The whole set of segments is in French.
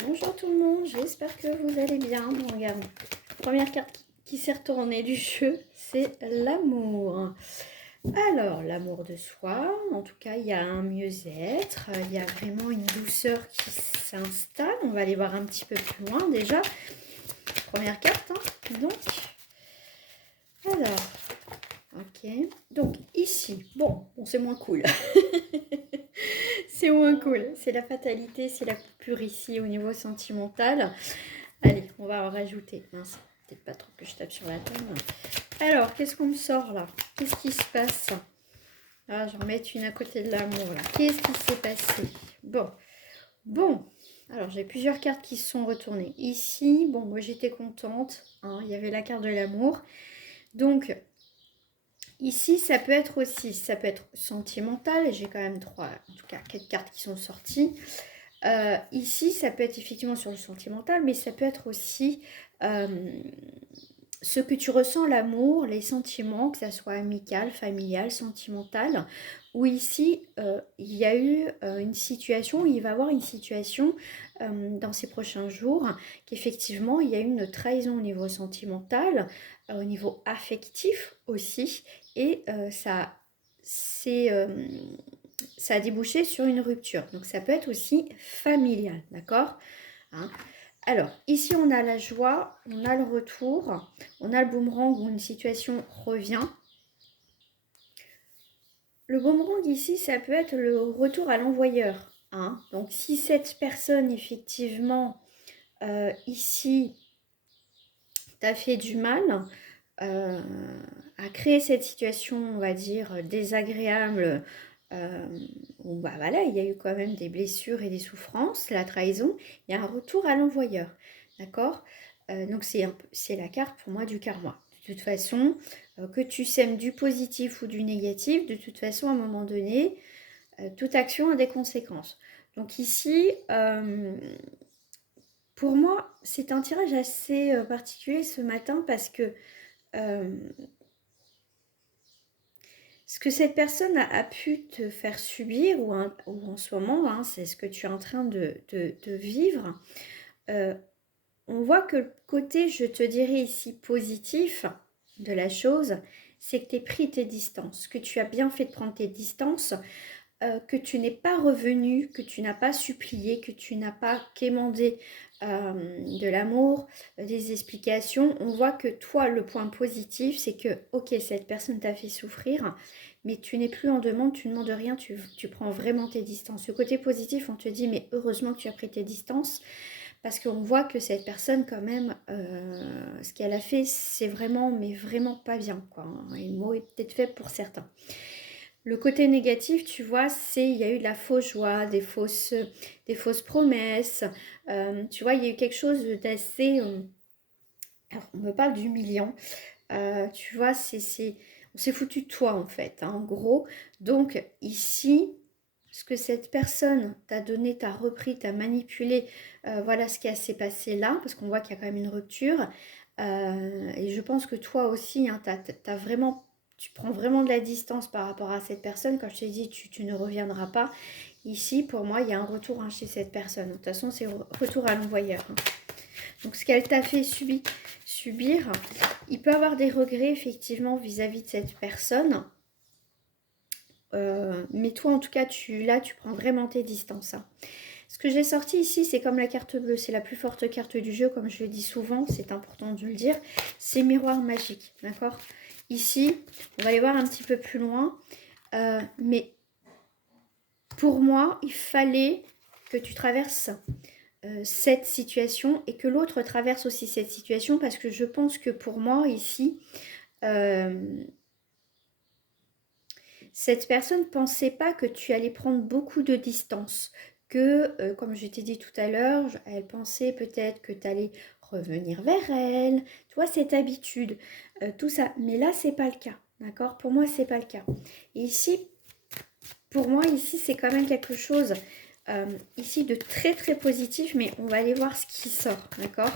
Bonjour tout le monde, j'espère que vous allez bien. Bon, regarde, première carte qui s'est retournée du jeu, c'est l'amour. Alors, l'amour de soi, en tout cas, il y a un mieux-être, il y a vraiment une douceur qui s'installe. On va aller voir un petit peu plus loin déjà. Première carte, hein, donc. Alors, ok. Donc, ici, bon c'est moins cool. C'est moins cool. C'est la fatalité, c'est la coupure ici au niveau sentimental. Allez, on va en rajouter. Mince, peut-être pas trop que je tape sur la table. Alors, qu'est-ce qu'on me sort là? Qu'est-ce qui se passe? Ah, j'en mets une à côté de l'amour là. Qu'est-ce qui s'est passé? Bon. Alors, j'ai plusieurs cartes qui se sont retournées. Ici, bon, moi j'étais contente. Hein, il y avait la carte de l'amour. Donc, ici, ça peut être aussi, ça peut être sentimental. J'ai quand même en tout cas, 4 cartes qui sont sorties. Ici, ça peut être effectivement sur le sentimental, mais ça peut être aussi ce que tu ressens, l'amour, les sentiments, que ça soit amical, familial, sentimental, où ici, il y a eu une situation, il va y avoir une situation dans ces prochains jours, qu'effectivement, il y a eu une trahison au niveau sentimental, au niveau affectif aussi, et ça a débouché sur une rupture. Donc ça peut être aussi familial, d'accord, hein. Alors, ici, on a la joie, on a le retour, on a le boomerang où une situation revient. Le boomerang ici, ça peut être le retour à l'envoyeur, hein. Donc, si cette personne, effectivement, ici, t'a fait du mal, a créé cette situation, on va dire, désagréable, où bah voilà, il y a eu quand même des blessures et des souffrances, la trahison, il y a un retour à l'envoyeur, d'accord. Donc c'est la carte pour moi du karma. De toute façon, que tu sèmes du positif ou du négatif, de toute façon, à un moment donné, toute action a des conséquences. Donc ici, pour moi, c'est un tirage assez particulier ce matin parce que ce que cette personne a pu te faire subir, ou en ce moment, hein, c'est ce que tu es en train de vivre, euh, on voit que le côté, je te dirais ici, positif de la chose, c'est que tu as pris tes distances, que tu as bien fait de prendre tes distances, que tu n'es pas revenu, que tu n'as pas supplié, que tu n'as pas quémandé de l'amour, des explications. On voit que toi, le point positif, c'est que, ok, cette personne t'a fait souffrir, mais tu n'es plus en demande, tu ne demandes rien, tu prends vraiment tes distances. Le côté positif, on te dit, mais heureusement que tu as pris tes distances, parce qu'on voit que cette personne, quand même, ce qu'elle a fait, c'est vraiment, mais vraiment pas bien, quoi. Et le mot est peut-être faible pour certains. Le côté négatif, tu vois, c'est il y a eu de la fausse joie, des fausses promesses. Tu vois, il y a eu quelque chose d'assez... alors, on me parle d'humiliant. Tu vois, on s'est foutu de toi, en fait, hein, en gros. Donc, ici, ce que cette personne t'a donné, t'a repris, t'a manipulé, voilà ce qui s'est passé là, parce qu'on voit qu'il y a quand même une rupture. Et je pense que toi aussi, hein, t'as vraiment, tu prends vraiment de la distance par rapport à cette personne. Quand je t'ai dit, tu ne reviendras pas. Ici, pour moi, il y a un retour, hein, chez cette personne. De toute façon, c'est retour à l'envoyeur, hein. Donc, ce qu'elle t'a fait subir, il peut avoir des regrets, effectivement, vis-à-vis de cette personne. Mais toi, en tout cas, tu prends vraiment tes distances, hein. Ce que j'ai sorti ici, c'est comme la carte bleue. C'est la plus forte carte du jeu, comme je le dis souvent. C'est important de le dire. C'est miroir magique, d'accord. Ici, on va aller voir un petit peu plus loin. Mais pour moi, il fallait que tu traverses cette situation et que l'autre traverse aussi cette situation, parce que je pense que pour moi, ici... cette personne ne pensait pas que tu allais prendre beaucoup de distance, que, comme je t'ai dit tout à l'heure, elle pensait peut-être que tu allais revenir vers elle, tu vois, cette habitude, tout ça. Mais là, c'est pas le cas, d'accord. Pour moi, c'est pas le cas. Et ici, pour moi, ici, c'est quand même quelque chose ici de très très positif, mais on va aller voir ce qui sort, d'accord.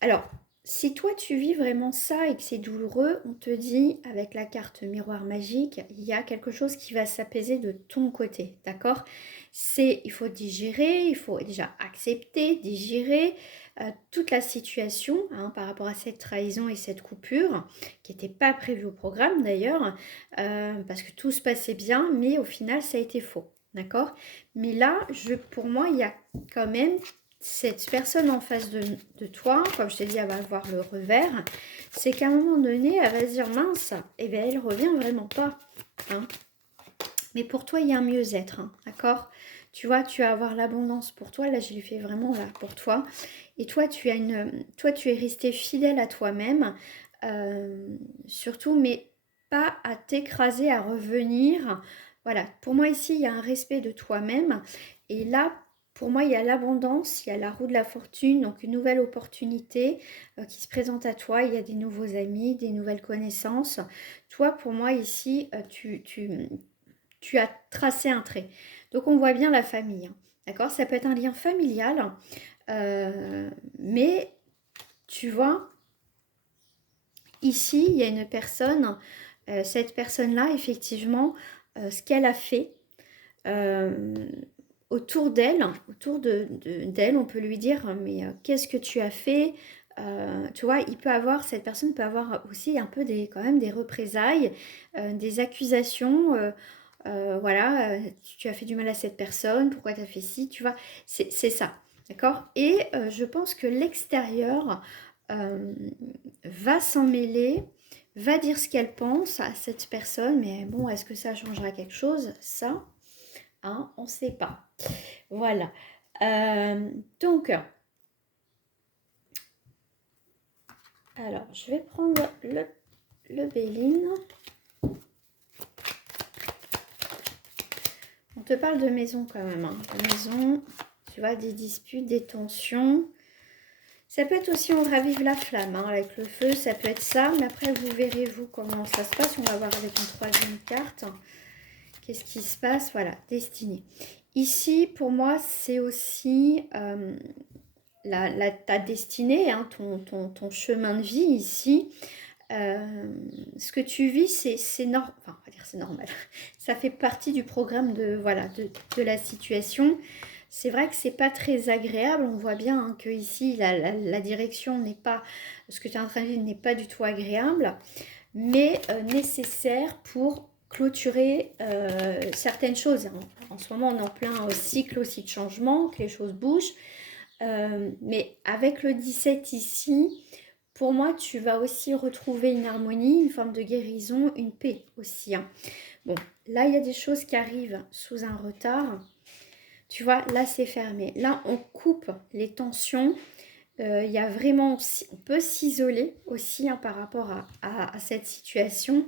Alors, si toi tu vis vraiment ça et que c'est douloureux, on te dit avec la carte miroir magique, il y a quelque chose qui va s'apaiser de ton côté, d'accord? Il faut digérer, il faut déjà accepter, digérer toute la situation hein, par rapport à cette trahison et cette coupure, qui n'était pas prévue au programme d'ailleurs, parce que tout se passait bien, mais au final ça a été faux. D'accord? Mais là, pour moi, il y a quand même cette personne en face de toi, comme je t'ai dit, elle va voir le revers, c'est qu'à un moment donné, elle va se dire, mince, et bien elle revient vraiment pas. Hein. Mais pour toi, il y a un mieux-être, hein, d'accord? Tu vois, tu vas avoir l'abondance pour toi. Là, je l'ai fait vraiment là pour toi. Et toi, tu es resté fidèle à toi-même, surtout, mais pas à t'écraser, à revenir. Voilà, pour moi ici, il y a un respect de toi-même. Et là, pour moi, il y a l'abondance, il y a la roue de la fortune, donc une nouvelle opportunité qui se présente à toi. Il y a des nouveaux amis, des nouvelles connaissances. Toi, pour moi ici, tu as tracé un trait. Donc on voit bien la famille. Hein. D'accord? Ça peut être un lien familial, mais tu vois, ici, il y a une personne, cette personne-là, effectivement, ce qu'elle a fait euh, autour d'elle, d'elle, on peut lui dire, mais qu'est-ce que tu as fait? Tu vois, cette personne peut avoir aussi un peu quand même des représailles, des accusations. Voilà, tu as fait du mal à cette personne, pourquoi tu as fait ci, tu vois, c'est ça, d'accord? Et je pense que l'extérieur euh, va s'en mêler, va dire ce qu'elle pense à cette personne, mais bon, est-ce que ça changera quelque chose? Ça, hein, on ne sait pas. Voilà. Donc, alors, je vais prendre le Béline. On te parle de maison quand même. Hein. De maison, tu vois, des disputes, des tensions. Ça peut être aussi on ravive la flamme hein, avec le feu, ça peut être ça. Mais après, vous verrez vous comment ça se passe. On va voir avec une troisième carte. Qu'est-ce qui se passe? Voilà, destinée. Ici, pour moi, c'est aussi ta destinée, hein, ton chemin de vie ici. Ce que tu vis, c'est normal. Enfin, on va dire c'est normal. Ça fait partie du programme voilà, de la situation. C'est vrai que c'est pas très agréable. On voit bien hein, que ici la direction n'est pas, ce que tu es en train de vivre n'est pas du tout agréable, mais nécessaire pour clôturer certaines choses. En ce moment, on est en plein cycle aussi de changement, que les choses bougent. Mais avec le 17 ici, pour moi, tu vas aussi retrouver une harmonie, une forme de guérison, une paix aussi. Hein. Bon, là, il y a des choses qui arrivent sous un retard. Tu vois, là, c'est fermé. Là, on coupe les tensions. Il y a vraiment, on peut s'isoler aussi hein, par rapport à cette situation.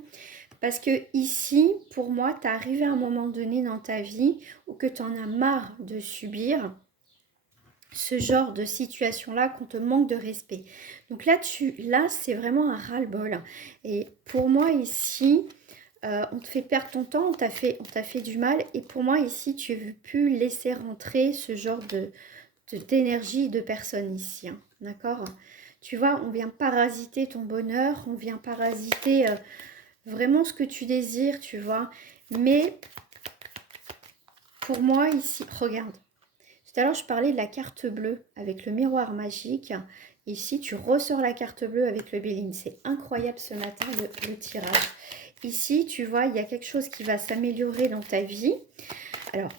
Parce que ici, pour moi, tu es arrivé à un moment donné dans ta vie où que tu en as marre de subir ce genre de situation-là, qu'on te manque de respect. Donc là c'est vraiment un ras-le-bol. Et pour moi ici, on te fait perdre ton temps, on t'a fait du mal. Et pour moi ici, tu veux plus laisser rentrer ce genre d'énergie de personnes ici. Hein, d'accord? Tu vois, on vient parasiter ton bonheur, on vient parasiter vraiment ce que tu désires, tu vois. Mais pour moi ici, regarde. Tout à l'heure, je parlais de la carte bleue avec le miroir magique. Ici, tu ressors la carte bleue avec le Béline. C'est incroyable ce matin, le tirage. Ici, tu vois, il y a quelque chose qui va s'améliorer dans ta vie. Alors,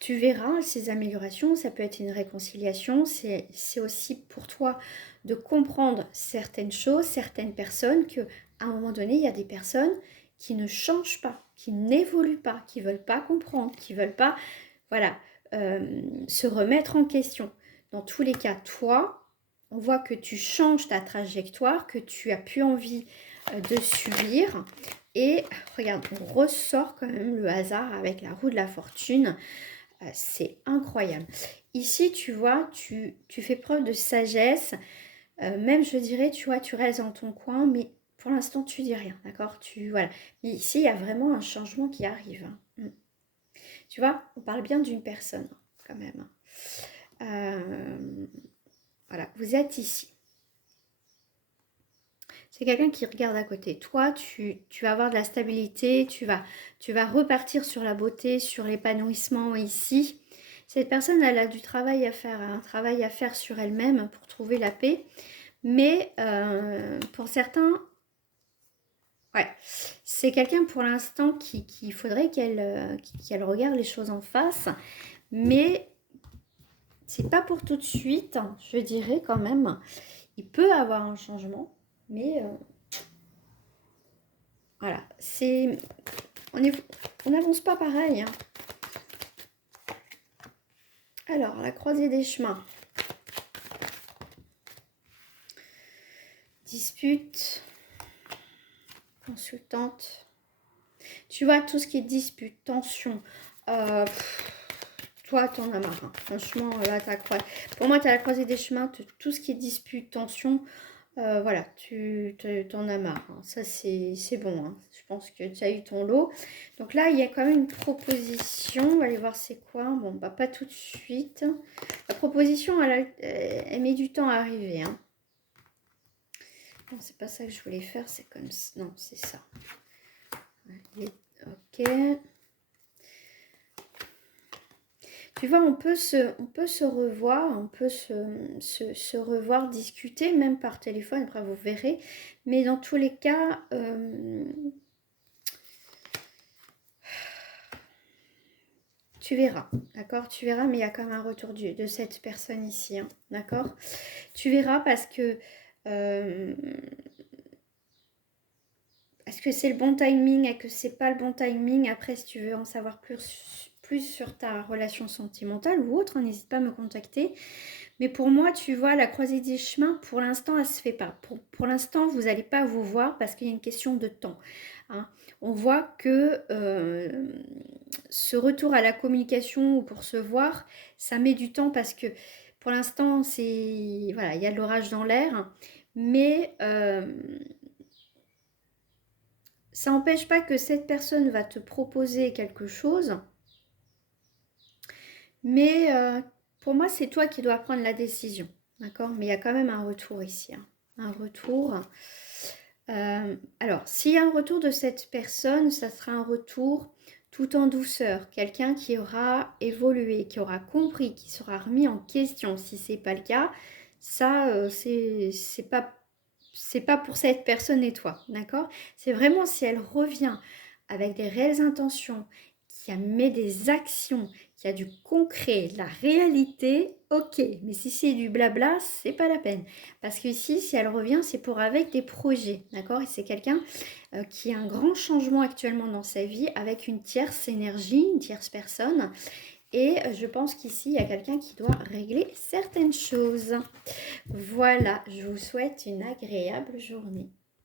tu verras ces améliorations. Ça peut être une réconciliation. C'est aussi pour toi de comprendre certaines choses, certaines personnes, qu'à un moment donné, il y a des personnes qui ne changent pas, qui n'évoluent pas, qui ne veulent pas comprendre, qui ne veulent pas... Voilà, se remettre en question. Dans tous les cas, toi, on voit que tu changes ta trajectoire, que tu as plus envie de subir. Et regarde, on ressort quand même le hasard avec la roue de la fortune. C'est incroyable. Ici, tu vois, tu fais preuve de sagesse. Même, je dirais, tu vois, tu restes dans ton coin, mais pour l'instant, tu dis rien, d'accord? Voilà. Mais ici, il y a vraiment un changement qui arrive. Hein. Tu vois, on parle bien d'une personne, quand même. Voilà, vous êtes ici. C'est quelqu'un qui regarde à côté. Toi, tu vas avoir de la stabilité, tu vas repartir sur la beauté, sur l'épanouissement ici. Cette personne, elle a du travail à faire, un travail à faire sur elle-même pour trouver la paix. Mais pour certains, ouais, c'est quelqu'un pour l'instant qui faudrait qu'elle regarde les choses en face. Mais c'est pas pour tout de suite, je dirais quand même. Il peut avoir un changement, mais voilà, on n'avance pas pareil, hein. Alors, la croisée des chemins. Dispute. Consultante. Tu vois, tout ce qui est dispute, tension. Toi, t'en as marre, hein. Franchement, là, pour moi, tu as la croisée des chemins. Tout ce qui est dispute, tension. Voilà, tu t'en as marre, hein. Ça, c'est bon, hein. Je pense que tu as eu ton lot. Donc là, il y a quand même une proposition. On va aller voir c'est quoi. Bon, bah, pas tout de suite. La proposition, elle met du temps à arriver, hein. Non, c'est pas ça que je voulais faire. C'est comme ça. Non, c'est ça. Allez, ok. Tu vois, on peut se revoir, on peut se revoir, discuter, même par téléphone, après vous verrez. Mais dans tous les cas, tu verras, d'accord? Tu verras, mais il y a quand même un retour de cette personne ici, hein, d'accord? Tu verras parce que... est-ce que c'est le bon timing? Est-ce que c'est pas le bon timing? Après, si tu veux en savoir plus sur ta relation sentimentale ou autre, n'hésite pas à me contacter. Mais pour moi, tu vois, la croisée des chemins, pour l'instant, elle ne se fait pas. Pour l'instant, vous n'allez pas vous voir parce qu'il y a une question de temps, hein. On voit que ce retour à la communication ou pour se voir, ça met du temps parce que pour l'instant, voilà, il y a de l'orage dans l'air. Mais ça n'empêche pas que cette personne va te proposer quelque chose. Mais pour moi, c'est toi qui dois prendre la décision. D'accord? Mais il y a quand même un retour ici, hein. Un retour. Alors, s'il y a un retour de cette personne, ça sera un retour tout en douceur. Quelqu'un qui aura évolué, qui aura compris, qui sera remis en question. Si ce n'est pas le cas, ça, c'est pas pour cette personne et toi. D'accord? C'est vraiment si elle revient avec des réelles intentions, qui met des actions, qui a du concret, de la réalité, ok. Mais si c'est du blabla, c'est pas la peine. Parce que ici, si elle revient, c'est pour avec des projets, d'accord? Et c'est quelqu'un qui a un grand changement actuellement dans sa vie avec une tierce énergie, une tierce personne. Et je pense qu'ici, il y a quelqu'un qui doit régler certaines choses. Voilà, je vous souhaite une agréable journée.